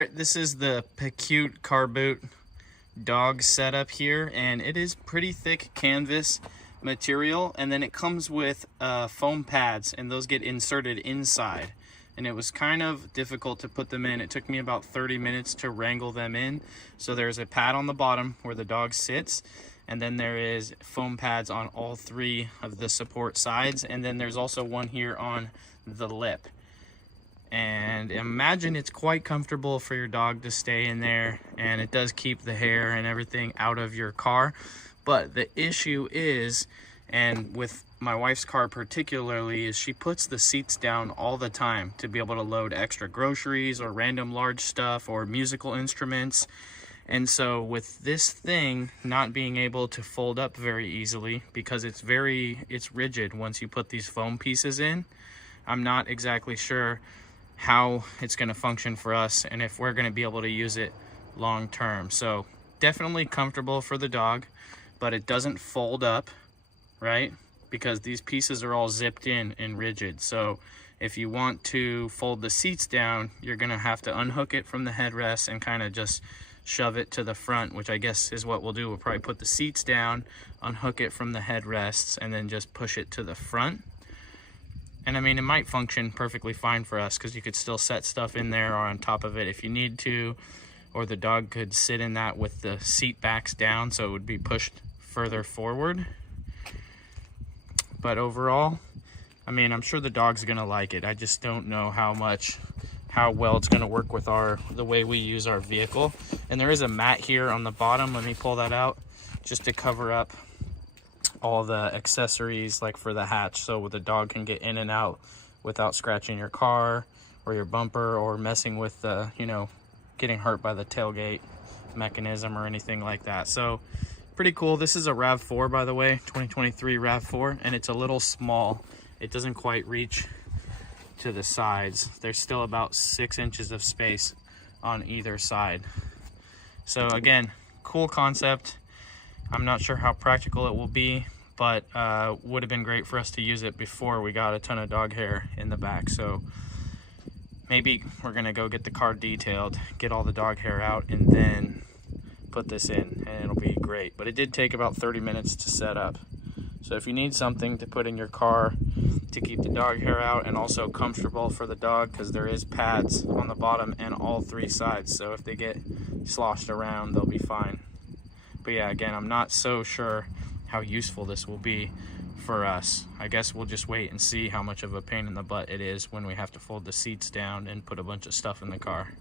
This is the Pecute Car Boot dog setup here, and it is pretty thick canvas material, and then it comes with foam pads, and those get inserted inside. And it was kind of difficult to put them in. It took me about 30 minutes to wrangle them in. So there's a pad on the bottom where the dog sits, and then there is foam pads on all three of the support sides, and then there's also one here on the lip. And imagine it's quite comfortable for your dog to stay in there, and it does keep the hair and everything out of your car. But the issue is, and with my wife's car particularly, is she puts the seats down all the time to be able to load extra groceries or random large stuff or musical instruments. And so with this thing not being able to fold up very easily because it's rigid once you put these foam pieces in, I'm not exactly sure how it's going to function for us and if we're going to be able to use it long term. So definitely comfortable for the dog, but it doesn't fold up, right? Because these pieces are all zipped in and rigid. So if you want to fold the seats down, you're going to have to unhook it from the headrest and kind of just shove it to the front, which I guess is what we'll do. We'll probably put the seats down, unhook it from the headrests, and then just push it to the front. And I mean, it might function perfectly fine for us because you could still set stuff in there or on top of it if you need to, or the dog could sit in that with the seat backs down so it would be pushed further forward. But overall, I mean, I'm sure the dog's gonna like it. I just don't know how well it's gonna work with the way we use our vehicle. And there is a mat here on the bottom. Let me pull that out just to cover up all the accessories, like for the hatch, so the dog can get in and out without scratching your car or your bumper or messing with the, getting hurt by the tailgate mechanism or anything like that. So pretty cool. This is a RAV4, by the way, 2023 RAV4, and it's a little small. It doesn't quite reach to the sides. There's still about 6 inches of space on either side. So again, cool concept. I'm not sure how practical it will be, but would have been great for us to use it before we got a ton of dog hair in the back. So maybe we're gonna go get the car detailed, get all the dog hair out, and then put this in, and it'll be great. But it did take about 30 minutes to set up. So if you need something to put in your car to keep the dog hair out and also comfortable for the dog, because there is pads on the bottom and all three sides, so if they get sloshed around, they'll be fine. But yeah, again, I'm not so sure how useful this will be for us. I guess we'll just wait and see how much of a pain in the butt it is when we have to fold the seats down and put a bunch of stuff in the car.